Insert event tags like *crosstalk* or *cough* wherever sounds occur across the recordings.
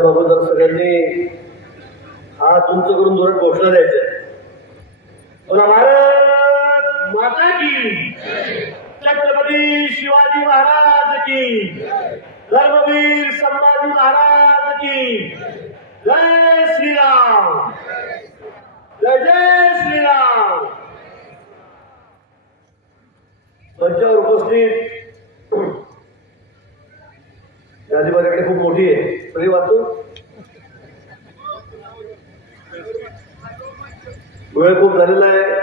अगोदर सगळ्यांनी हात उंच करून जोरात घोषणा द्यायच्या. बोला भारत माता की छत्रपती शिवाजी महाराज की धर्मवीर संभाजी महाराज की जय. श्रीराम. जय जय श्रीराम. मंचावर उपस्थित. *clears throat* गाजीबाजाकडे खूप मोठी आहे. तरी वाचू वेळ खूप झालेला आहे.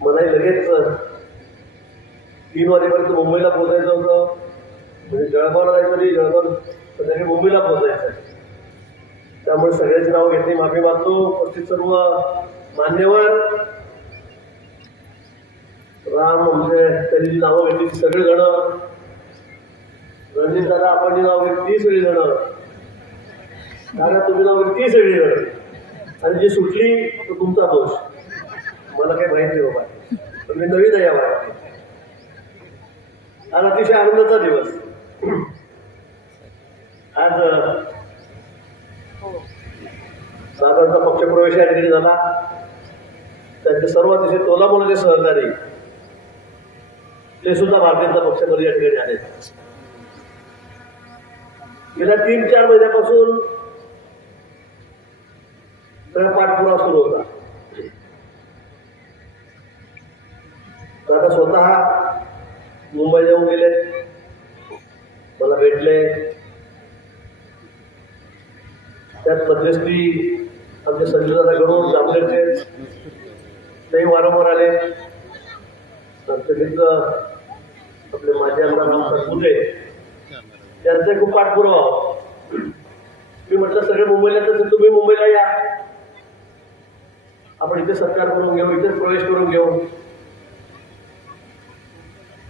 मलाही लगेच तीन वाजेपर्यंत मुंबईला पोहोचायचं होतं. म्हणजे जळगावला जायचं नाही जळगाव संध्याकाळी मुंबईला पोहोचायचं त्यामुळे सगळ्याची नावं घेतली माफी मागतो. उपस्थित सर्व मान्यवर. राम म्हणजे त्यांनी जी नावं घेतली ती सगळी जण. रणजित दादा आपण जी नाव घेतली ती सगळी जण. दादा तुम्ही नाव घेतली ती सगळी जण. आणि जी सुटली तो तुमचा दोष. मला काही माहीत नाही बाबा. पण मी नवीन आहे या वयात. आज अतिशय आनंदाचा दिवस. आज दादांचा पक्षप्रवेश या ठिकाणी झाला. त्यांचे सर्व अतिशय तोलामोलाचे सहकारी ते सुद्धा भारतीय जनता पक्षामध्ये या ठिकाणी आले गेल्या तीन चार महिन्यापासून सगळा पाठपुरावा सुरू होता. आता स्वतः मुंबई जाऊन गेले. मला भेटले. त्यात पद्मश्री आमचे संजय दादा घडून जामनेरचे तेही वारंवार आले. नंतर आपले माझे आमदार रामसाहेब बुधे त्यांचा खूप पाठपुरावा मी म्हटलं सगळे मुंबईला तर तुम्ही मुंबईला या. आपण इथे सत्कार करून घेऊ इथेच प्रवेश करून घेऊ.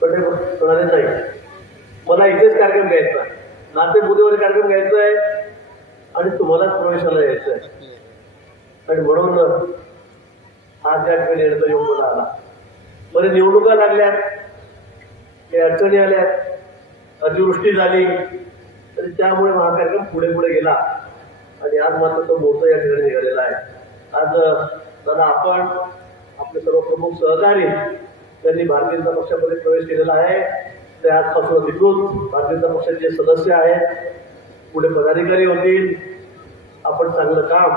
पण ते म्हणाले नाही. मला इथेच कार्यक्रम घ्यायचा नाते बुधेवर कार्यक्रम घ्यायचा आहे आणि तुम्हालाच प्रवेशाला यायचं आहे. आणि म्हणून आज या ठिकाणी येण्याचा योग मला आला. मध्ये निवडणुका लागल्या काही अडचणी आल्या अतिवृष्टी झाली तरी त्यामुळे हा कार्यक्रम पुढे पुढे गेला. आणि आज मात्र तो मोठा या ठिकाणी निघालेला आहे. आज तर दादा आपण आपले सर्व प्रमुख सहकारी त्यांनी भारतीय जनता पक्षामध्ये प्रवेश केलेला आहे. ते आजपासून अधिकृत भारतीय जनता पक्षाचे सदस्य आहेत. पुढे पदाधिकारी होतील. आपण चांगलं काम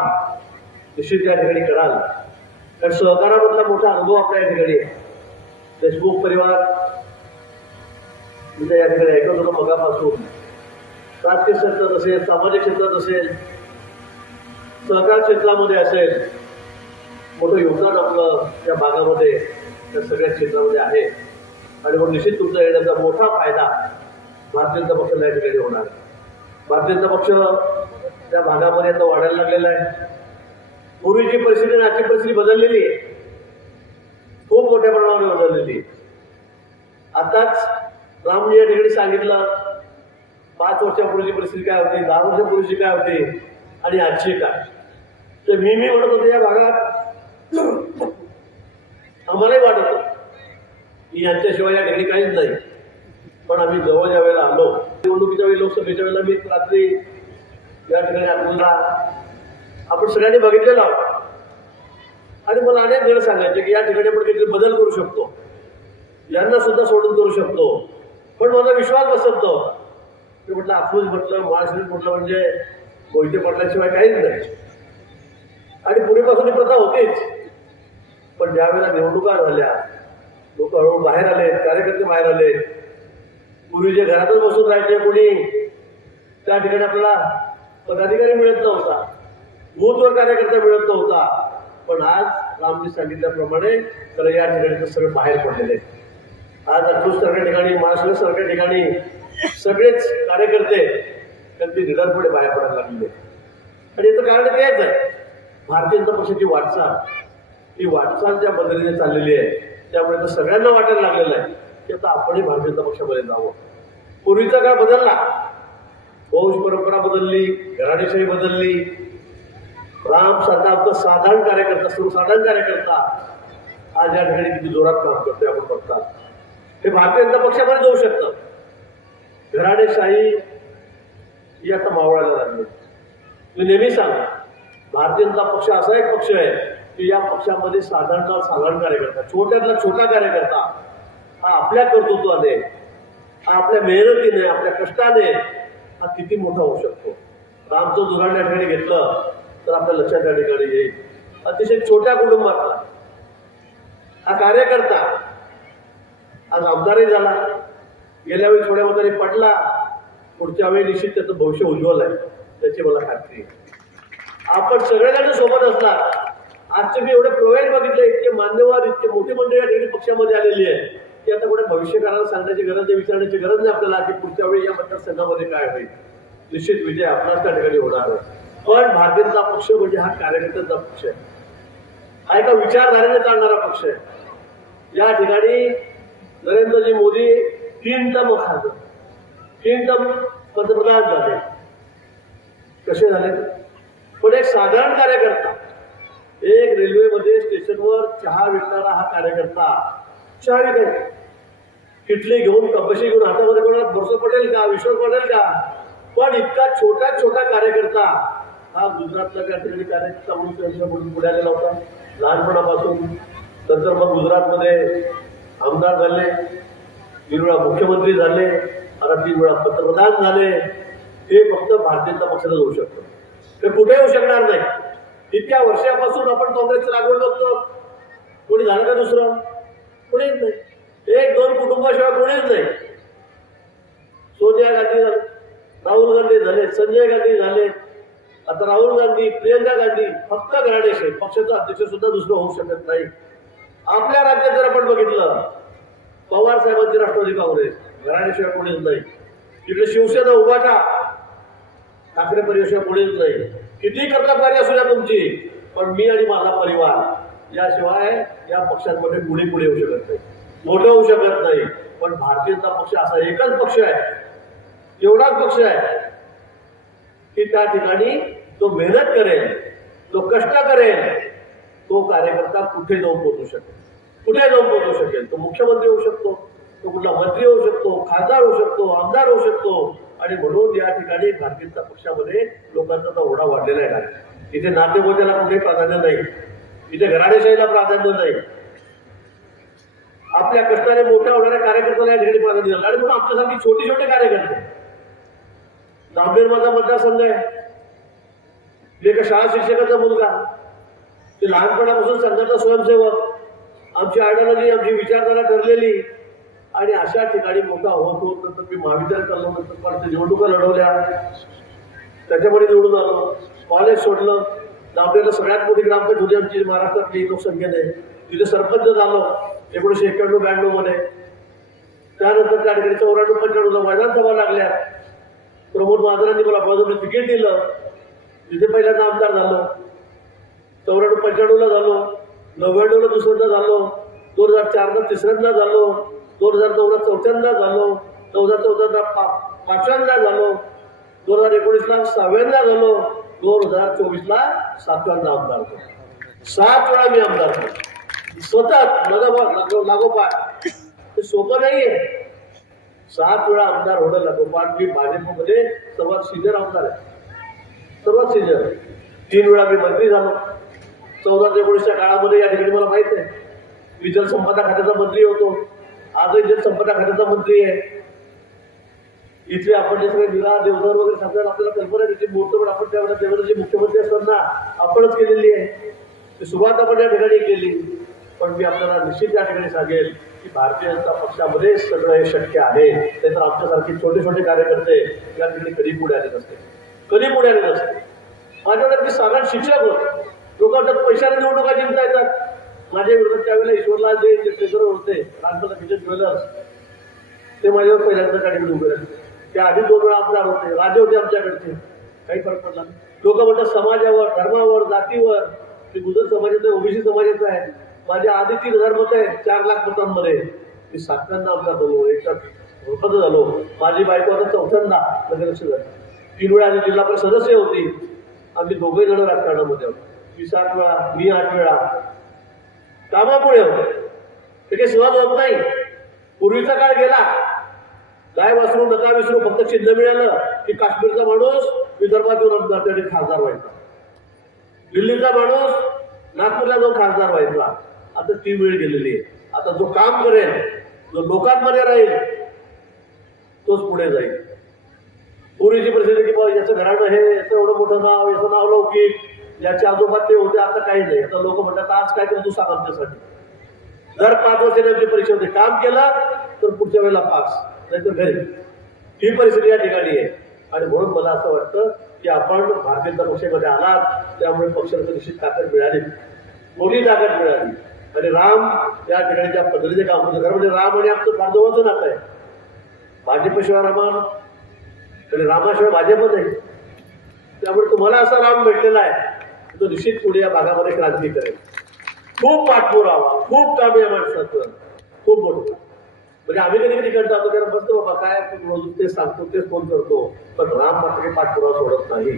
निश्चित या ठिकाणी कराल. कारण सहकारामधला मोठा अनुभव आपल्या या ठिकाणी आहे. देशमुख परिवार म्हणजे या ठिकाणी ऐकत होतो मगापासून. राजकीय क्षेत्रात असेल सामाजिक क्षेत्रात असेल सहकार क्षेत्रामध्ये असेल मोठं योगदान आपलं या भागामध्ये या सगळ्या क्षेत्रामध्ये आहे. आणि मग निश्चित तुमचा येण्याचा मोठा फायदा भारतीय जनता पक्षाला या ठिकाणी होणार. भारतीय जनता पक्ष त्या भागामध्ये आता वाढायला लागलेला आहे. पूर्वीची परिस्थिती आणि आजची परिस्थिती बदललेली आहे. खूप मोठ्या प्रमाणावर बदललेली आहे. आताच रामजी या ठिकाणी सांगितलं पाच वर्षापूर्वीची परिस्थिती काय होती दहा वर्षापूर्वीची काय होती आणि आजची काय? तर मी मी म्हणत होते या भागात आम्हालाही वाटत की यांच्याशिवाय या ठिकाणी काहीच नाही. पण आम्ही जवळ ज्या वेळेला आलो निवडणुकीच्या वेळी लोकसभेच्या वेळेला मी रात्री या ठिकाणी आपल्याला आपण सगळ्यांनी बघितलेलं आहोत. आणि मला अनेक जण सांगायचे की या ठिकाणी आपण काहीतरी बदल करू शकतो. यांना सुद्धा सोडून करू शकतो. पण माझा विश्वास बसत मी म्हटलं अफूज म्हटलं महाश्रीत म्हटलं म्हणजे मोहिते पडल्याशिवाय काहीच नाही. आणि पूर्वीपासून ही प्रथा होतीच. पण ज्या वेळेला निवडणुका झाल्या लोक हळूहळू बाहेर आले कार्यकर्ते बाहेर आले पूर्वी जे घरातच बसून राहायचे कोणी त्या ठिकाणी आपल्याला पदाधिकारी मिळत नव्हता बूथवर कार्यकर्ता मिळत नव्हता. पण आज रामजी सांगितल्याप्रमाणे तर या ठिकाणी ते सगळे बाहेर पडलेले आहेत. आज अकलूज सारख्या ठिकाणी महाराष्ट्र सारख्या ठिकाणी सगळेच कार्यकर्ते त्यांनी निडरपणे बाहेर पडायला लागले आणि याचं कारण तेच आहे भारतीय जनता पक्षाची वाटचाल. ही वाटचाल ज्या पद्धतीने चाललेली आहे त्यामुळे तर सगळ्यांना वाटायला लागलेलं आहे की आता आपणही भारतीय जनता पक्षामध्ये जावं. पूर्वीचा काळ बदलला. वंश परंपरा बदलली घराणेशाही बदलली. राम सारखा आमचा साधारण कार्यकर्ता सर्वसाधारण कार्यकर्ता आज या ठिकाणी किती जोरात काम करतोय आपण बघतात हे भारतीय जनता पक्षामध्ये जाऊ शकतं. घराणेशाही ही आता मावळायला लागली. मी नेहमी सांग भारतीय जनता पक्ष असा एक पक्ष आहे की या पक्षामध्ये साधारणतः साधारण कार्यकर्ता छोट्यातला छोटा कार्यकर्ता हा आपल्या कर्तृत्वाने हा आपल्या मेहनतीने आपल्या कष्टाने हा किती मोठा होऊ शकतो? रामचं दुराण या ठिकाणी घेतलं तर आपल्या लक्षात त्या ठिकाणी येईल. अतिशय छोट्या कुटुंबातला हा कार्यकर्ता आज आमदारही झाला. गेल्या वेळी थोड्या मताने पडला पुढच्या वेळी निश्चित त्याचं भविष्य उज्ज्वल आहे. त्याची मला खात्री आहे. आपण सगळेजण सोबत असणार. आजचे मी एवढे प्रोव्हाइड बघितले इतके मान्यवर इतके मोठी मंडळी या ठिकाणी पक्षामध्ये आलेली आहे की आता कुठे भविष्यकाराला सांगण्याची गरज नाही विचारण्याची गरज नाही आपल्याला की पुढच्या वेळी या मतदारसंघामध्ये काय होईल. निश्चित विजय आपलाच त्या ठिकाणी होणार आहे. पण भारतीय जनता पक्ष म्हणजे हा कार्यकर्त्यांचा पक्ष आहे. हा एका विचारधारेने चालणारा पक्ष आहे. या ठिकाणी नरेंद्रजी मोदी तीन टर्म खात तीन टर्म पंतप्रधान झाले. कसे झाले पण एक साधारण कार्यकर्ता एक रेल्वेमध्ये स्टेशनवर चहा विकणारा हा कार्यकर्ता. चहा विकाय किटली घेऊन कपशी घेऊन हातामध्ये कोणाला भरसो पडेल का? विश्वास पडेल का? पण इतका छोटा छोटा कार्यकर्ता. हा गुजरातला त्या ठिकाणी कार्यकर्ता म्हणून त्यांच्या म्हणून पुढे आलेला होता. लहानपणापासून. नंतर मग गुजरातमध्ये आमदार झाले. तीन वेळा मुख्यमंत्री झाले. आता तीन वेळा पंतप्रधान झाले. हे फक्त भारतीय जनता पक्षाला जाऊ शकतं. ते कुठे येऊ शकणार नाही. इतक्या वर्षापासून आपण काँग्रेसची लागवड बघतो. कोणी झालं का दुसरं? कोणीच नाही. एक दोन कुटुंबाशिवाय कोणीच नाही. सोनिया गांधी राहुल गांधी झाले संजय गांधी झाले. आता राहुल गांधी प्रियंका गांधी फक्त गणेश आहे पक्षाचा अध्यक्ष सुद्धा दुसरं होऊ शकत नाही. आपल्या राज्यात जर आपण बघितलं पवार साहेबांची राष्ट्रवादी काँग्रेस घराण्याशिवाय कोणीच नाही. तिकडे शिवसेना उभाटा ठाकरे परिवारशिवाय कोणीच नाही. किती कर्तव्य असू द्या तुमची पण मी आणि माझा परिवार याशिवाय या पक्षांमध्ये पुढे पुढे येऊ शकत नाही. मोठं होऊ शकत नाही. पण भारतीय जनता पक्ष असा एकच पक्ष आहे. एवढाच पक्ष आहे की त्या ठिकाणी तो मेहनत करेल तो कष्ट करेल तो कार्यकर्ता कुठे जाऊन पोहोचू शकेल? कुठे जाऊन पोहोचू शकेल? तो मुख्यमंत्री होऊ शकतो तो कुठला मंत्री होऊ शकतो खासदार होऊ शकतो आमदार होऊ शकतो. आणि म्हणून या ठिकाणी भारतीय जनता पक्षामध्ये लोकांचा ओढा वाढलेला आहे. इथे नातेवाईकाला कुठेही प्राधान्य नाही. इथे घराणेशाहीला प्राधान्य नाही. आपल्या कष्टाने मोठ्या होणाऱ्या कार्यकर्त्याला या ठिकाणी प्राधान्य दिलं आणि म्हणून आमच्यासाठी छोटे छोटे कार्यकर्ते. नांदेड माझा मतदारसंघ आहे. एक एका शाळा शिक्षकाचा मुलगा. ते लहानपणापासून संघाचा स्वयंसेवक. आमची आयडियॉलॉजी आमची विचारधारा ठरलेली. आणि अशा ठिकाणी मोठा होत होत नंतर मी महाविद्यालय चाललो नंतर परत निवडणुका लढवल्या. त्याच्यामध्ये निवडून आलो. कॉलेज सोडलं. आपल्याला सगळ्यात मोठी ग्रामपंचायत होती आमची महाराष्ट्रातली लोकसंख्येने तिथे सरपंच झालो एकोणीसशे एक्क्याण्णव ब्याण्णवमध्ये त्यानंतर त्या ठिकाणी चौऱ्याण्णव पंच्याण्णवला मैदान सभा लागल्या. प्रमोद महाजनांनी मला बाजूने तिकीट दिलं. तिथे पहिल्यांदा आमदार झालो. चौऱ्याण्णव पंच्याण्णवला झालो. नव्याण्णवला दुसऱ्यांदा झालो. दोन हजार चारला तिसऱ्यांदा झालो. दोन हजार चौदा चौथ्यांदा झालो. चौदा हजार पा पाचव्यांदा झालो. दोन हजार एकोणीसला सहाव्यांदा झालो. दोन हजार चोवीसला सातव्यांदा आमदार झालो. सात वेळा मी आमदार झालो. स्वतः लगोपाठ लागोपाठ. ते सोपं नाहीये. सात वेळा आमदार होणं लागोपाठ. मी भाजपमध्ये सर्वात सिनियर आमदार आहे. सर्वात सिनियर तीन वेळा मी मंत्री झालो. चौदा ते एकोणीसच्या काळामध्ये या ठिकाणी मला माहीत आहे. विचार संपादक खात्याचा मंत्री होतो. आजही जलसंपदा खात्याचा मंत्री आहे इथले आपण जे सगळे निरा देवधर वगैरे सगळ्यात आपल्याला कल्पना आहे त्याची मूर्त पण आपण त्यावेळेला देवेंद्रजी मुख्यमंत्री असताना आपणच केलेली आहे. ती सुरुवात आपण या ठिकाणी केली पण मी आपल्याला निश्चित या ठिकाणी सांगेल की भारतीय जनता पक्षामध्ये सगळं हे शक्य आहे. ते तर आमच्यासारखे छोटे छोटे कार्यकर्ते या ठिकाणी कधी पुढे आले नसते. कधी पुढे आले नसते. माझ्याकडे मी साधारण शिक्षक होत. लोक पैशाने निवडणुका जिंकता येतात. माझ्या विरोधात त्यावेळेला ईश्वरला जे ट्रेजर होते लहानपणा किचन ज्वेलर्स ते माझ्यावर पहिल्यांदा गाडी उभे राहिले. ते आधी दोन वेळा आमदार होते राजे होते आमच्याकडचे. काही फरक पडला लोक म्हणतात समाजावर धर्मावर जातीवर ते गुजर समाजाचं ओबीसी समाजाचं आहे. माझे आधी तीन हजार मत आहे चार लाख मतांमध्ये. मी सातव्यांदा आमदार झालो एकदा पद झालो. माझी बायको आता चौथ्यांदा नगरक्ष झाली तीन वेळा आधी जिल्हा परिषद सदस्य होती. आम्ही दोघे जण राजकारणामध्ये होतो मी सात वेळा मी आठ वेळा कामामुळे होतो. ते काही होत नाही. पूर्वीचा काळ गेला. काय वासरू नका विसरू. फक्त चिन्ह मिळालं की काश्मीरचा माणूस विदर्भात येऊन आमचा त्या खासदार व्हायचा. दिल्लीचा माणूस नागपूरला जाऊन खासदार व्हायचा. आता ती वेळ गेलेली आहे. आता जो काम करेल जो लोकांमध्ये राहील तोच पुढे जाईल. पूर्वीची परिस्थिती की बाबा याचं घराणं हे याचं एवढं मोठं नाव याचं नाव लौकिक याचे आजोबा ते होते आता काही नाही. आता लोक म्हणतात आज काय करतो सांग आमच्यासाठी जर पाच वर्षाने आमची परीक्षा होते काम केलं तर पुढच्या वेळेला पास. नाहीतर घरी. ही परिस्थिती या ठिकाणी आहे. आणि म्हणून मला असं वाटतं की आपण भारतीय जनता पक्षामध्ये आलात त्यामुळे पक्षाला निश्चित ताकद मिळाली. मोठी ताकद मिळाली. आणि राम या ठिकाणी ज्या पद्धतीने काम करतो खरं म्हणजे राम आणि आमचं फार जवळचं नातं आहे. भाजपशिवाय रामान आणि रामाशिवाय भाजप नाही. त्यामुळे तुम्हाला असा राम भेटलेला आहे. तो निश्चित पुढे या भागामध्ये क्रांती करेल. खूप पाठपुरावा खूप काम या माणसाचं खूप मोठं म्हणजे आम्ही कधी कधी करतो आता त्याला बसतो बाबा काय रोज ते सांगतो तेच फोन करतो पण राम मात्र पाठपुरावा सोडत नाही.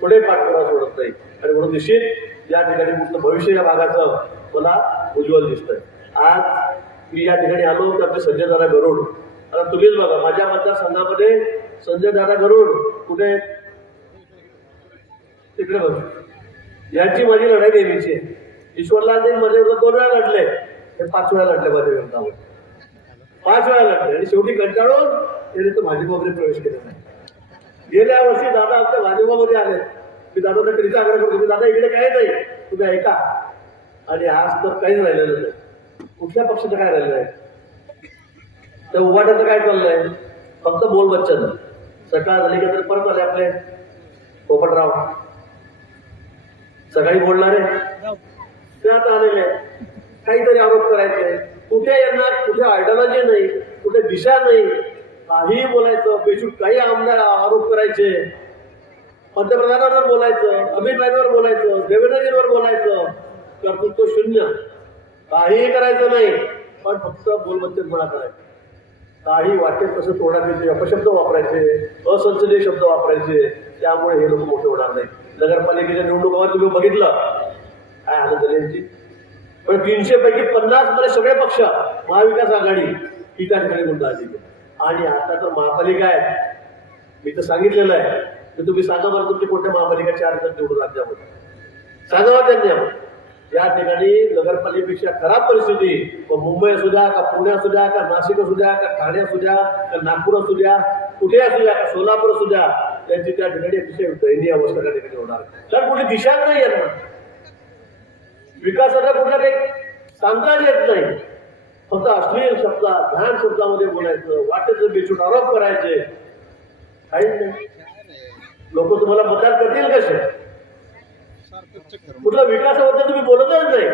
पुढे पाठपुरावा सोडत नाही? आणि म्हणून निश्चित या ठिकाणी कुठलं भविष्य या भागाचं मला उज्ज्वल दिसतंय. आज मी या ठिकाणी आलो तर आपले संजय दादा गरुड. आता तुम्हीच बघा माझ्या मतदारसंघामध्ये संजय दादा गरुड कुठे? तिकडे बघा. यांची माझी लढाई नेहमीची आहे. ईश्वरलाल देवमध्ये दोन वेळा लढले. हे पाच वेळा लढले माझ्या विरोधावर पाच वेळा लढले. आणि शेवटी कंटाळून त्याने तो भाजपामध्ये प्रवेश केला नाही. गेल्या वर्षी दादा आमच्या भाजपामध्ये आले. मी दादाला कधीचा आग्रह करतो की दादा इकडे काय नाही? तुम्ही ऐका. आणि आज तर काहीच राहिलेलं नाही. कुठल्या पक्षाचं काय राहिलेलं आहे? तर उभाट्याचं काय चाललंय? फक्त बोल बच्चन. सकाळ झाली का तर परत आले आपले. पोपटराव सकाळी बोलणारे. ते आता आलेले काहीतरी आरोप करायचे. कुठे यांना कुठे आयडिओलॉजी नाही कुठे दिशा नाही. काहीही बोलायचं बेशूट काही आमदार आरोप करायचे. पंतप्रधानांवर बोलायचं अमित भाईवर बोलायचं देवेंद्रजींवर बोलायचं. कर्तृत्व शून्य. काहीही करायचं नाही पण फक्त बोलबच्चनपणा करायचं. काही वाटेल तसं तोडायचे अपशब्द वापरायचे असंसदीय शब्द वापरायचे. त्यामुळे हे लोक मोठे होणार नाही नगरपालिकेच्या निवडणुकावर तुम्ही बघितलं. काय आलं तरी यांची? पण तीनशे पैकी पन्नासमध्ये सगळे पक्ष महाविकास आघाडी ही त्या ठिकाणी गुंडाळली आणि आता तर महापालिका आहे. मी तर सांगितलेलं आहे. की तुम्ही सांगा बरं तुमची कोणत्या महापालिका चार जण निवडून राज्यामध्ये सांगावा त्यांनी आपण या ठिकाणी नगरपालिकेपेक्षा खराब परिस्थिती मग मुंबई असू द्या का पुणे असू द्या का नाशिक असू द्या का ठाणे असू द्या का नागपूर असू द्या कुठे असू द्या का सोलापूर असू द्या त्यांची त्या ठिकाणी अतिशय दयनीय अवस्था त्या ठिकाणी होणार. तर कुठे दिशाच नाही ना. विकासाचा कुठला काही सांगताच येत नाही. फक्त अश्लील शब्दात घाण शब्दामध्ये बोलायचं वाटेचं बेचूट आरोप करायचे. काहीच नाही. लोक तुम्हाला मतदान करतील कसे? कुठला विकासाबद्दल तुम्ही बोलतच नाही.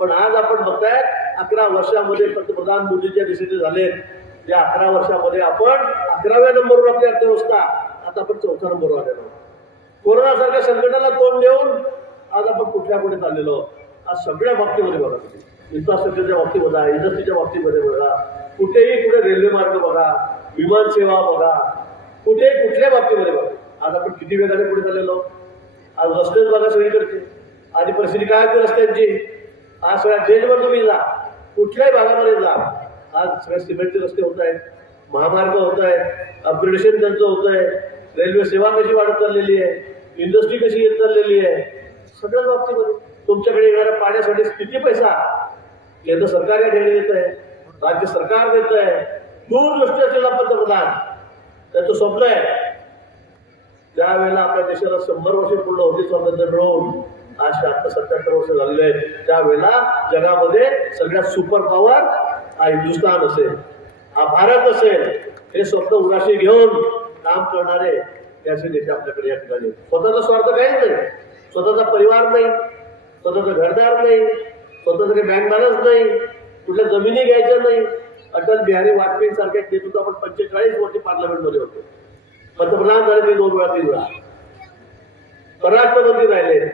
पण आज आपण बघताय अकरा वर्षामध्ये पंतप्रधान मोदीच्या दिशेने झाले या अकरा वर्षामध्ये आपण अकराव्या नंबरवर आपली अर्थव्यवस्था. आता आपण चौथ्या नंबरवर आलेलो आहोत. कोरोनासारख्या संकटाला तोंड देऊन आज आपण कुठल्या पुढे चाललेलो आहोत. आज सगळ्या बाबतीमध्ये बघा तुम्ही. इन्फ्रास्ट्रक्चरच्या बाबतीत बघा इंडस्ट्रीच्या बाबतीमध्ये बघा. कुठेही कुठे रेल्वे मार्ग बघा. विमान सेवा बघा. कुठे कुठल्या बाबतीमध्ये बघा. आज आपण किती वेगाने पुढे चाललेलो आहोत. आज रस्तेच बघा सगळीकडचे. आधी परिस्थिती काय होती रस्त्यांची? आज सगळ्या देशभर तुम्ही जा. कुठल्याही भागामध्ये जा. आज सगळ्या सिमेंटचे रस्ते होत आहेत. महामार्ग होत आहेत. अपग्रेडेशन त्यांचं होत आहे. रेल्वे सेवा कशी वाढत चाललेली आहे? इंडस्ट्री कशी येत चाललेली आहे? सगळ्याच बाबतीमध्ये. तुमच्याकडे येणाऱ्या पाण्यासाठी किती पैसा? केंद्र सरकार या ठिकाणी देत आहे राज्य सरकार देत आहे दूरदृष्टी असलेला पंतप्रधान. त्याचं स्वप्न आहे. ज्या वेळेला आपल्या देशाला शंभर वर्ष पूर्ण होती स्वातंत्र्य मिळवून आज शहात्तर सत्याहत्तर वर्ष झालेले आहेत. त्यावेळेला जगामध्ये सगळ्यात सुपर पॉवर हा हिंदुस्थान असेल. हा भारत असेल. हे स्वप्न उराशी घेऊन काम करणारे त्याचे नेते आपल्याकडे या ठिकाणी स्वतःचा स्वार्थ काहीच नाही. स्वतःचा परिवार नाही. स्वतःचं घरदार नाही. स्वतःचं बँक बॅलन्स नाही. कुठल्या जमिनी घ्यायच्या नाही. अटल बिहारी वाजपेयी सारख्या नेतृत्व आपण पंचेचाळीस वर्षे पार्लमेंटमध्ये होतो. पंतप्रधान झाले ते दोन वेळा तीन वेळा. परराष्ट्रमंत्री राहिले.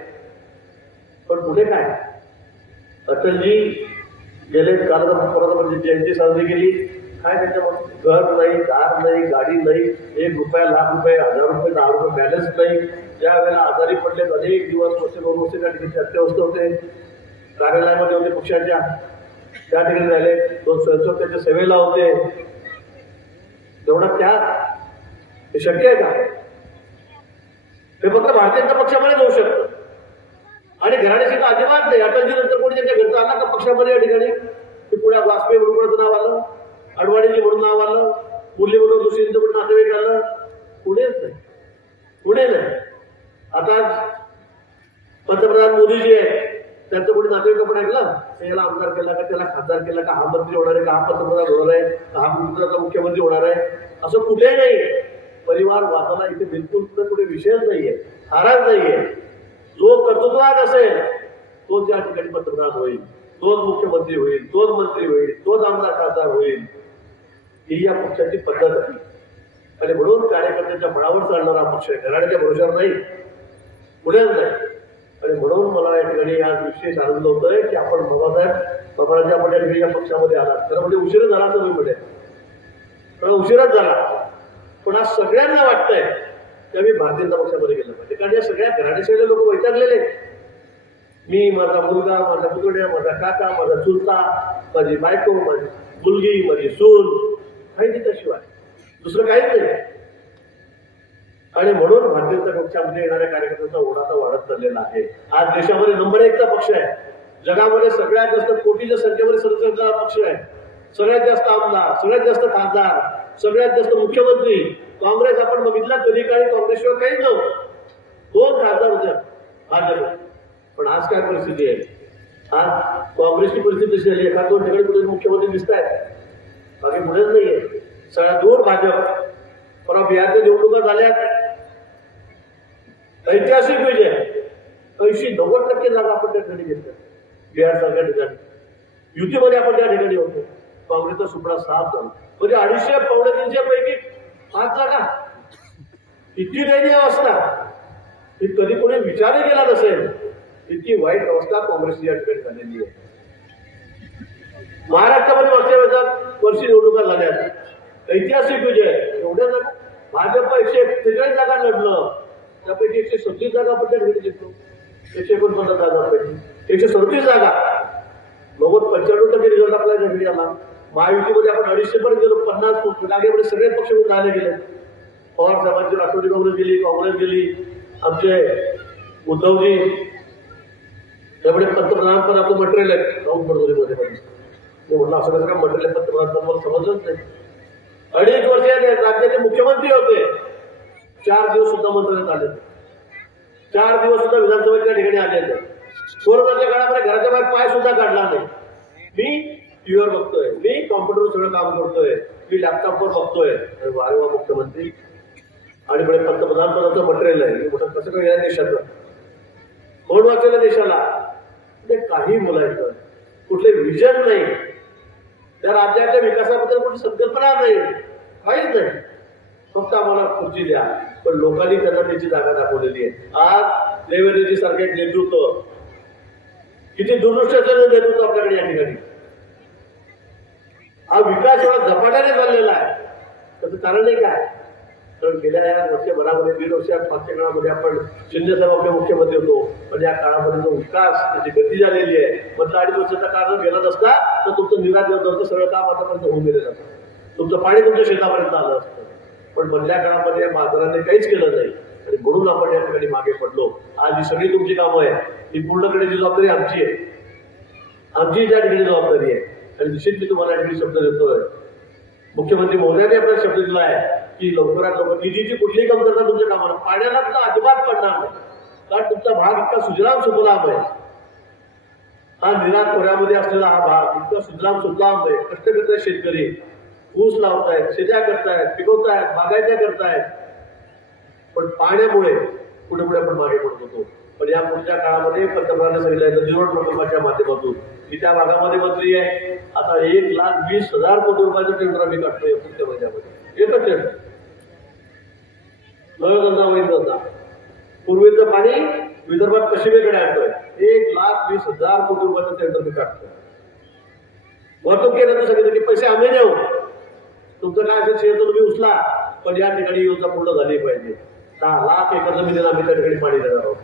पण पुढे काय? अटलजी गेले काल परत जयंती साजरी केली. काय त्याच्यामध्ये घर नाही कार नाही गाडी नाही एक रुपया लाख रुपये हजार रुपये दहा रुपये बॅलन्स नाही. ज्या वेळेला आजारी पडले अनेक दिवस वर्ष दोन वर्ष त्या ठिकाणी अत्यवस्थ होते. कार्यालयामध्ये होते पक्षाच्या. त्या ठिकाणी राहिले. दोन स्वयंसेवक त्याच्या सेवेला होते. तेवढा त्याग. हे शक्य आहे का? हे फक्त भारतीय जनता पक्षामध्ये जाऊ शकतं. आणि घराण्याशी तर अजिबात नाही. अटलजी नंतर कोणी त्यांच्या घरचा आला का पक्षामध्ये या ठिकाणी? की पुण्यात वाजपेयी म्हणून नाव आलं? अडवाणीजी म्हणून नाव आलं मुली म्हणून दुसरींचं म्हणून नातेवाईक आलं. पुणेच नाही. पुणे नाही. आता पंतप्रधान मोदीजी आहेत. त्यांचं कोणी नातेवाईक पण ऐकलं याला आमदार केला का? त्याला खासदार केला का? हा मंत्री होणार आहे का? हा पंतप्रधान होणार आहे? का हा गुजरातचा मुख्यमंत्री होणार आहे? असं कुठेही नाही. परिवार वादाला इथे बिलकुल कुठे कुठे विषयच नाहीये. नाराज नाहीये. जो कर्तृत्वात असेल तो त्या ठिकाणी पंतप्रधान होईल. तोच मुख्यमंत्री होईल तोच मंत्री होईल तोच आमदार खासदार होईल ही या पक्षाची पद्धत आहे. आणि म्हणून कार्यकर्त्यांच्या बळावर चालणारा पक्ष आहे. घराण्याच्या भरोशावर नाही पुण्यात नाही. आणि म्हणून मला या ठिकाणी आज विशेष आनंद होतोय की आपण बाबासाहेब बाबाराजा आपण या या पक्षामध्ये आला तर म्हणजे उशीर झाला तर मी म्हणे पण उशीरच झाला. पण आज सगळ्यांना वाटतंय की आम्ही भारतीय जनता पक्षामध्ये गेलं. पाहिजे म्हणजे कारण या सगळ्या घराण्याचे लोक वैतागलेले आहेत. मी माझा मुलगा माझा पुतण्या माझा काका माझा चुलता माझी बायको माझी मुलगी माझी सून काही नाही त्याशिवाय. दुसरं काहीच नाही. आणि म्हणून भारतीय जनता पक्षामध्ये येणाऱ्या कार्यकर्त्यांचा ओढाचा वाढत चाललेला आहे. आज देशामध्ये नंबर एकचा पक्ष आहे. जगामध्ये सगळ्यात जास्त कोटीच्या संख्येमध्ये सरकारचा पक्ष आहे. सगळ्यात जास्त आमदार सगळ्यात जास्त खासदार सगळ्यात जास्त मुख्यमंत्री. काँग्रेस आपण बघितला कधी काळी काँग्रेसशिवाय काहीच नव्हतं. दोन खासदार होत्या भाजप. पण आज काय परिस्थिती आहे? आज काँग्रेसची परिस्थिती अशी झाली एखाद दोन ठिकाणी कुठे मुख्यमंत्री दिसत आहेत बाकी पुढेच नाहीये. सगळ्या दूर भाजप परवा बिहारच्या निवडणुका झाल्यात. ऐतिहासिक विजय. ऐंशी नव्वद टक्के जागा आपण त्या ठिकाणी घेतल्या बिहार सारख्या ठिकाणी. युतीमध्ये आपण त्या ठिकाणी होतो. काँग्रेसचा सुपडा साफ झाला. म्हणजे अडीचशे पावणे तीनशे पैकी पाच जागा. किती दैनीय अवस्था. ही कधी कोणी विचारही केला नसेल. इतकी वाईट अवस्था काँग्रेसची या ठिकाणी झालेली आहे. महाराष्ट्रामध्ये वर्षा वेळात वर्षी निवडणुका झाल्या ऐतिहासिक विजय. एवढ्या जागा भाजप एकशे एक्केचाळीस जागा लढलं. त्यापैकी एकशे सत्तीस जागा आपण त्या ठिकाणी जिंकलो. एकशे एकोणपन्नास जागांपैकी एकशे सदतीस जागा. नव्वद पंच्याण्णव टक्के रिझल्ट आपल्या त्या ठिकाणी आला. महायुतीमध्ये आपण अडीचशे पर्यंत गेलो पन्नास जागेमध्ये सगळे पक्ष मिळून राहिले गेले. पवार साहेबांची राष्ट्रवादी काँग्रेस गेली काँग्रेस गेली. आमचे उद्धवजी त्यामुळे पंतप्रधान पण आपलं मटेरियल आहे राऊत मध्ये पण. मी म्हटलं असं कसं काय मटेरियल पंतप्रधान? पण मला समजलंच नाही. अडीच वर्ष या राज्याचे मुख्यमंत्री होते. चार दिवस सुद्धा मंत्रालयात आले चार दिवस सुद्धा विधानसभेच्या ठिकाणी आलेले कोरोनाच्या काळामध्ये घराच्या बाहेर पाय सुद्धा काढला नाही. मी टीव्हीवर बघतोय. मी कॉम्प्युटरवर सगळं काम करतोय. मी लॅपटॉपवर बघतोय. वारे वा मुख्यमंत्री. आणि पुढे पंतप्रधान पदाचं मटेरियल आहे. मी म्हटलं कसं काय या देशाचं? कोण वाचलेलं देशाला. ते काही मुलांचं कुठले विजन नाही त्या राज्याच्या विकासाबद्दल कुठली संकल्पना नाही काहीच नाही. फक्त आम्हाला खुर्ची द्या. पण लोकांनी त्यांना त्याची जागा दाखवलेली आहे. आज देवेंद्रजी सारखे नेतृत्व किती दुर्दृष्ट नेतृत्व आपल्याकडे या ठिकाणी. हा विकास एवढा झपाट्याने चाललेला आहे. त्याचं कारण आहे काय? कारण गेल्या या वर्षभरामध्ये दीड वर्षात मागच्या काळामध्ये आपण शिंदे आपले मुख्यमंत्री होतो. पण या काळामध्ये जो विकास त्याची गती झालेली आहे. मधला अडीच वर्षाचा काळ जर गेला नसता तर तुमचं निराश सगळं काम आतापर्यंत होऊन गेलेलं असतं. तुमचं पाणी तुमच्या शेतापर्यंत आलं असतं. पण मधल्या काळामध्ये या बाजाराने काहीच केलं नाही. आणि म्हणून आपण या ठिकाणी मागे पडलो. आज ही सगळी तुमची कामं आहे ही पूर्ण करण्याची जबाबदारी आमची आहे. आमची त्या ठिकाणी जबाबदारी आहे. आणि निश्चित मी तुम्हाला ठिकाणी शब्द देतोय. मुख्यमंत्री महोदयाने आपला शब्द दिला आहे. की लवकरात लवकर निधीची कुठलीही कमतरता तुमच्या कामाला पाण्याला तुला अजिबात पडणार नाही. कारण तुमचा भाग इतका सुजलाम सुफलाम आहे. हा निराश खोऱ्यामध्ये असलेला हा भाग इतका सुजलाम सुफलाम आहे. कष्ट करतायत शेतकरी. ऊस लावतायत शेत्या करतायत पिकवतायत बागायत्या करतायत. पण पाण्यामुळे पुढे पुढे आपण मागे पडत होतो. पण या पुढच्या काळामध्ये पंतप्रधानांनी सांगितलं जीवन प्रकल्पाच्या माध्यमातून. मी त्या भागामध्ये मंत्री आहे. आता एक लाख वीस हजार कोटी रुपयाचं टेंडर आम्ही काढतोय पुढच्या महिन्यामध्ये. एकच टेंडर नळगंगा वैधंगा पूर्वीचं पाणी विदर्भात पश्चिमेकडे आणतोय? एक लाख वीस हजार कोटी रुपयाचं टेंडर मी काढतोय. वाहतूक केल्याचं सांगितलं की पैसे आम्ही देऊ. तुमचं काय असेल शेअर तर तुम्ही उचला. पण या ठिकाणी योजना पूर्ण झाली पाहिजे. दहा लाख एकर जमिनीला आम्ही त्या ठिकाणी पाणी देणार आहोत.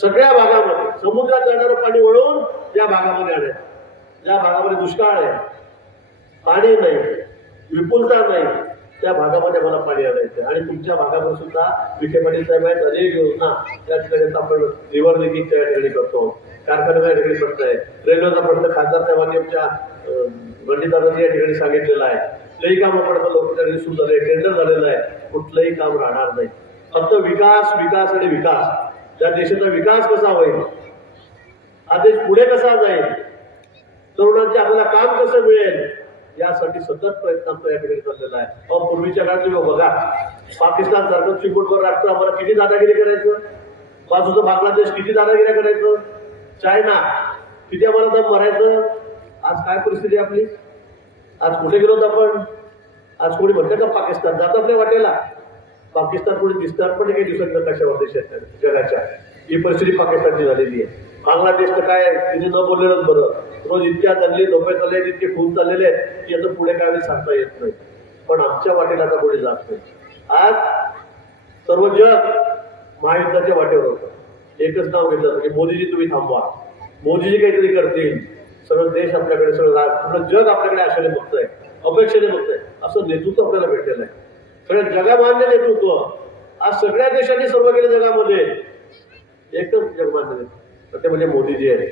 सगळ्या भागामध्ये समुद्रात जाणारं पाणी वळून या भागामध्ये आणायचं. या भागामध्ये दुष्काळ आहे. पाणी नाही. विपुलता नाही. त्या भागामध्ये मला पाणी आणायचं. आणि तुमच्या भागामध्ये सुद्धा विखे पाटील साहेब आहेत अनेक योजना त्या ठिकाणी आपण रिव्हर लिंकिंग त्या ठिकाणी करतो. कारखान्याचा या ठिकाणी प्रश्न आहे. रेल्वेचा प्रश्न खासदार साहेबांनी आमच्या अं, या ठिकाणी सांगितलेलं आहे. कुठलंही काम आपण आता लोक सुरू झाले टेंडर झालेलं आहे. कुठलंही काम राहणार नाही. फक्त विकास विकास आणि विकास. या देशाचा विकास कसा होईल हा देश पुढे कसा जाईल तरुणांचे आपल्याला काम कसं मिळेल यासाठी सतत प्रयत्न आमचा या ठिकाणी चाललेला आहे. अहो पूर्वीच्या काळात तुम्ही बघा पाकिस्तान सारखं चिकूटवर राष्ट्र आम्हाला किती दादागिरी करायचं? बाजूचं बांगलादेश किती दादागिऱ्या करायचं? चायना किती आम्हाला दम मरायचं आज काय परिस्थिती आहे आपली? आज कुठे गेलो होतो आपण? आज कोणी म्हणतं का पाकिस्तान? जात आपल्या वाटेला. पाकिस्तान कोणी दिसतात पण काही दिवसांनी कशावर देशात जगाच्या. ही परिस्थिती पाकिस्तानची झालेली आहे. बांगलादेश तर काय तिने न बोललेलंच बरं. रोज इतक्या चालले धोपे चालले इतके खून चाललेले आहेत की याचं पुढे काय सांगता येत नाही. पण आमच्या वाटेला आता पुढे जात नाही. आज सर्व जग महायुद्धाच्या वाटेवर होतं. एकच नाव घेतलं की मोदीजी तुम्ही थांबवा. मोदीजी काहीतरी करतील. सगळं देश आपल्याकडे सगळं राज सगळं जग आपल्याकडे आशेने बघतंय अपेक्षेने बघतंय. असं नेतृत्व आपल्याला भेटलेलं आहे. सगळ्या जगामान्य नेतृत्व. आज सगळ्या देशांनी सर्व केलं जगामध्ये. एकच जगमान्य ते म्हणजे मोदीजी आहे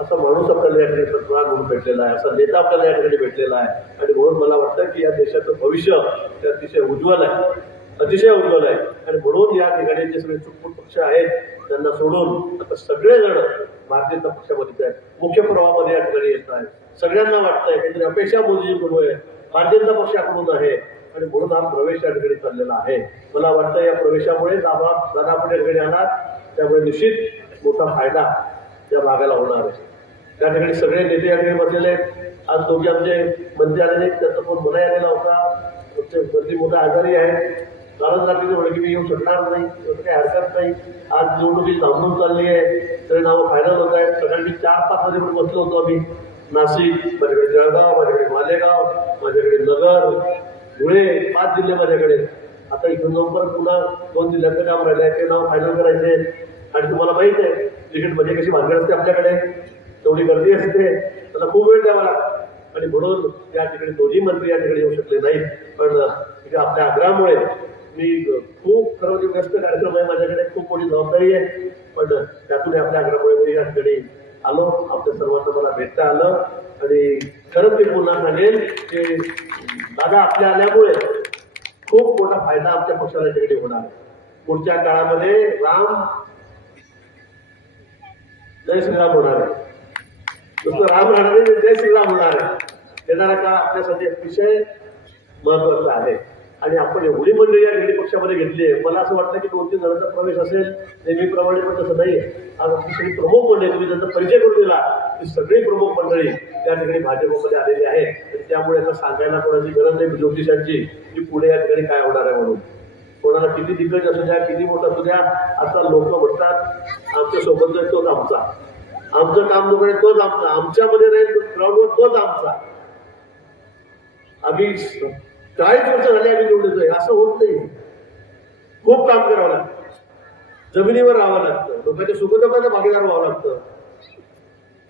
असा माणूस आपल्याला याकडे ठिकाणी सत्कार म्हणून भेटलेला आहे. असा नेता आपल्याला या भेटलेला आहे. आणि म्हणून मला वाटतं की या देशाचं भविष्य अतिशय उज्ज्वल आहे. अतिशय उज्ज्वल आहे. आणि म्हणून या ठिकाणी जे सगळे चुकपूट पक्ष आहेत त्यांना सोडून आता सगळेजण भारतीय जनता पक्षामध्ये आहेत. मुख्य प्रवाहामध्ये या ठिकाणी येत आहेत. सगळ्यांना वाटतंय काहीतरी अपेक्षा मोदीजीकडून आहे. भारतीय जनता पक्षाकडून आहे. आणि म्हणून हा प्रवेश या ठिकाणी चाललेला आहे. मला वाटतं या प्रवेशामुळे दादा दादा आपण या ठिकाणी आणणार त्यामुळे निश्चित मोठा फायदा त्या भागाला होणार आहे. त्या ठिकाणी सगळे नेते या ठिकाणी बसलेले आहेत. आज दोघे आमचे मंत्री आलेले त्याचा फोन मला आलेला होता. तुमचे मंत्री मोठा आजारी आहे कालच रात्री म्हणजे मी येऊ शकणार नाही. तसं काही हरकत नाही. आज निवडणुकी धामधूम चालली आहे. तरी नावं फायनल होत आहेत. सकाळी चार पाच वाजेपर्यंत बसलो होतो आम्ही. नाशिक माझ्याकडे जळगाव माझ्याकडे मालेगाव माझ्याकडे नगर धुळे पाच जिल्हे माझ्याकडे. आता इथून जाऊन परत पुन्हा दोन जिल्ह्याचं काम राहिलं आहे ते नाव फायनल करायचे आणि तुम्हाला माहीत आहे क्रिकेटमध्ये कशी भानगड असते आपल्याकडे तेवढी गर्दी असते त्याला खूप वेळ द्यावा लागतो. आणि म्हणून या ठिकाणी दोन्ही मंत्री या ठिकाणी येऊ शकले नाहीत. पण इथे आपल्या आग्रहामुळे मी खूप खरं म्हणजे व्यस्त कार्यक्रम आहे माझ्याकडे. खूप मोठी जबाबदारी आहे. पण त्यातून आपल्या आग्रहामुळे मी या ठिकाणी आलो. आपल्या सर्वांना मला भेटता आलं. आणि खरंच मी पुन्हा सांगेन की दादा आपल्या आल्यामुळे खूप मोठा फायदा आमच्या पक्षाला या ठिकाणी होणार आहे. पुढच्या काळामध्ये राम जय श्रीराम होणार आहे. नुसतं राम राहणार जय श्रीराम होणार आहे. येणारा काळ आपल्यासाठी अतिशय महत्त्वाचा आहे. आणि आपण एवढी मंडळी या विरोधी पक्षामध्ये घेतली आहे. मला असं वाटतं की दोन तीन जणांचा प्रवेश असेल नेहमीप्रमाणे पण तसं नाही आज आपली सगळी प्रमुख मंडळी तुम्ही त्यांचा परिचय करून दिला की सगळी प्रमुख मंडळी त्या ठिकाणी भाजपमध्ये आलेली आहे आणि त्यामुळे आता सांगायला कोणाची गरज नाही ज्योतिषांची की पुढे या ठिकाणी काय होणार आहे म्हणून. कोणाला किती दिग्गज असू द्या किती मोठं असू द्या आता लोक म्हणतात आमच्यासोबत आहे तोच आमचा. आमचं काम जो तोच आमचा. आमच्यामध्ये राहील ग्राउंडवर तोच आमचा. आम्ही चाळीस वर्ष झाले आम्ही निवडतोय असं होत नाही. खूप काम करावं लागतं. जमिनीवर राहावं लागतं. लोकांच्या सुखदुःखाचा भागीदार व्हावं लागतं.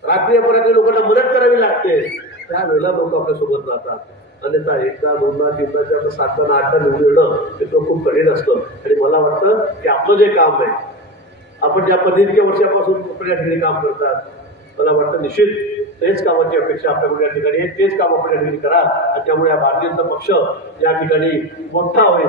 रात्री अपरात्री लोकांना मदत करावी लागते. त्यावेळेला लोक आपल्यासोबत राहतात. अन्यथा एकदा दोनदा तीनदा चारदा सातदा आठदा निवडून येणं हे तो खूप कठीण असतं. आणि मला वाटतं की आपलं जे काम आहे आपण ज्या पद्धतीच्या वर्षापासून या ठिकाणी काम करतात मला वाटतं निश्चित तेच कामाची अपेक्षा आपल्याकडे या ठिकाणी आहे तेच काम आपण या ठिकाणी करा. आणि त्यामुळे हा भारतीय जनता पक्ष या ठिकाणी मोठा होईल.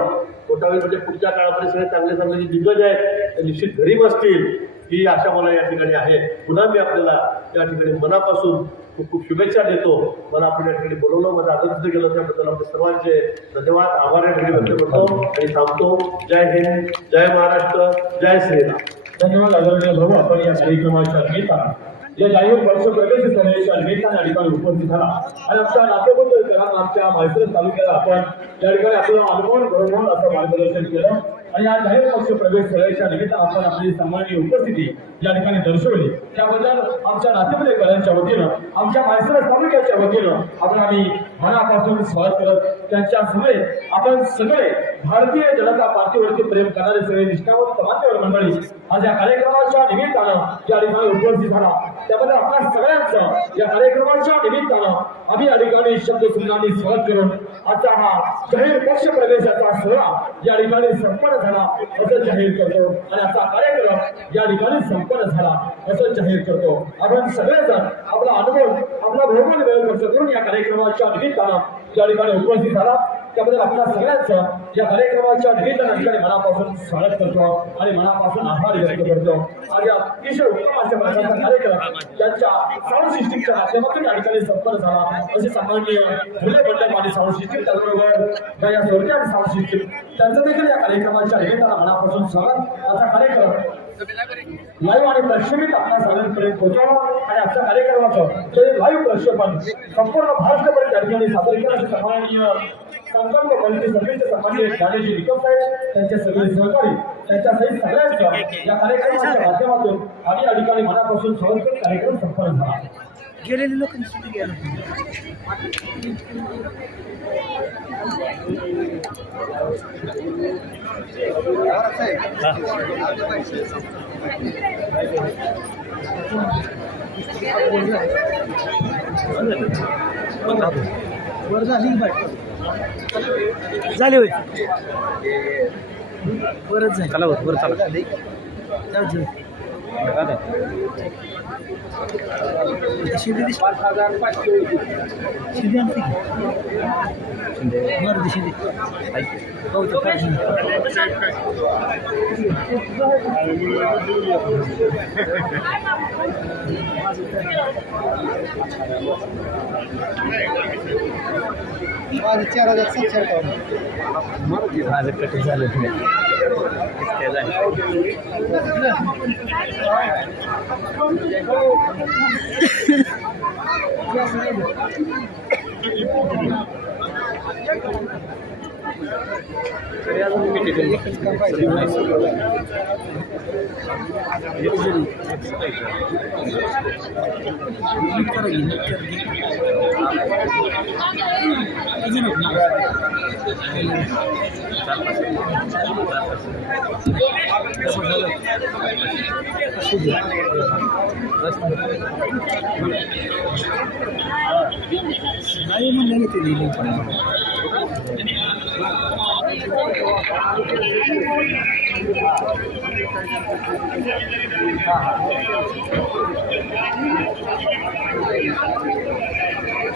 मोठा होईल म्हणजे पुढच्या काळामध्ये सगळे चांगले चांगले जे दिग्गज आहेत ते निश्चित गरीब असतील ही आशा मला या ठिकाणी आहे. पुन्हा मी आपल्याला या ठिकाणी मनापासून खूप खूप शुभेच्छा देतो. मला आपण या ठिकाणी बोलवलं माझं आदर्श गेलं त्याबद्दल आपल्या सर्वांचे धन्यवाद आभार या ठिकाणी व्यक्त करतो. आणि थांबतो. जय हिंद जय महाराष्ट्र जय श्रीराम. धन्यवाद आदरणीय भाऊ. आपण या कार्यक्रमाच्या नेता या जाहीर वर्ष प्रवेश करण्याच्या निमित्ताने या ठिकाणी उपस्थित झाला. आणि आमच्या नातेबद्दल कारण आमच्या म्हैसूर तालुक्याला आपण या ठिकाणी आपलं अनुभव घडवून असं मार्गदर्शन केलं. आणि या जाहीर पक्ष प्रवेश सोहळ्याच्या निमित्त आपण आपली सन्माननीय उपस्थिती या ठिकाणी दर्शवली. त्याबद्दल आमच्या नातेवाईकांच्या वतीनं आमच्या माणसाला तालुक्याच्या वतीनं आपण आम्ही मनापासून स्वागत करत त्यांच्या समवेत आपण सगळे भारतीय जनता पार्टीवरती प्रेम करणारे सगळे निष्ठावंत समाजवर मंडळी आज या कार्यक्रमाच्या निमित्तानं या ठिकाणी उपस्थित झाला त्याबद्दल आपल्या सगळ्यांचं या कार्यक्रमाच्या निमित्तानं आम्ही या ठिकाणी शब्दसुंदांनी स्वागत करून आजचा हा जाहीर पक्ष प्रवेशाचा सोहळा या ठिकाणी संपन्न झाला असं जाहीर करतो. आणि आजचा कार्यक्रम या ठिकाणी संपन्न झाला असं जाहीर करतो. आपण सगळेजण आपला अनुभव आपला भौगोल वेळ खर्च करून या कार्यक्रमाच्या निमित्तानं या ठिकाणी उपस्थित झाला त्याबद्दल आपल्या सगळ्यांचं या कार्यक्रमाच्या निमित्तानं मनापासून स्वागत करतो आणि मनापासून आभार व्यक्त करतो. आणि अतिशय उत्तम अशा प्रकारचा कार्यक्रम त्यांच्या साऊंड सिस्टीमच्या माध्यमातून या ठिकाणी संपन्न झाला. असे सामान्य फुले मंडप आणि साऊंड सिस्टीम त्याचबरोबर या सोडके साऊंड सिस्टीम त्यांचं देखील या कार्यक्रमाच्या निमित्तानं मनापासून स्वागत. असा कार्यक्रम लाईव्ह आणि प्रक्षेपित आपल्या सगळ्यांपर्यंत पोहोचवणं आणि आजच्या कार्यक्रमाचं ते लाईव्ह प्रक्षेपण संपूर्ण महाराष्ट्रापर्यंत या ठिकाणी सादर करण्याचे सन्माननीय संकल्प मंत्री सभेचे सन्माननीय ज्ञानेजी निकम साहेब त्यांचे सगळे सहकारी त्यांच्या सहित सगळ्यांचं या कार्यक्रमाच्या माध्यमातून आम्ही या ठिकाणी मनापासून स्वागत कार्यक्रम संपन्न झाला. गेलेले लोक सुद्धा वर झाली बाय झाली होय. बरंच झालं चला बरं चला जाऊ दे. शिंदे दिस- शिंदे बरं दे शिंदे हो तर काय माझं चार हजार सातशे माझं कट झालं नाही けないとりあえず見てても、それないですよ。Thank you. 誰も投げていないから。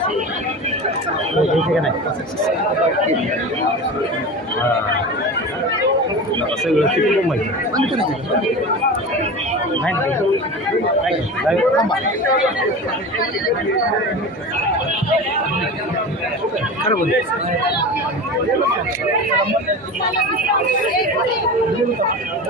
Thank you. म्हणलं नाही ते लिहिलं पण सगळं किती माहिती बंद करायचं खरं बोल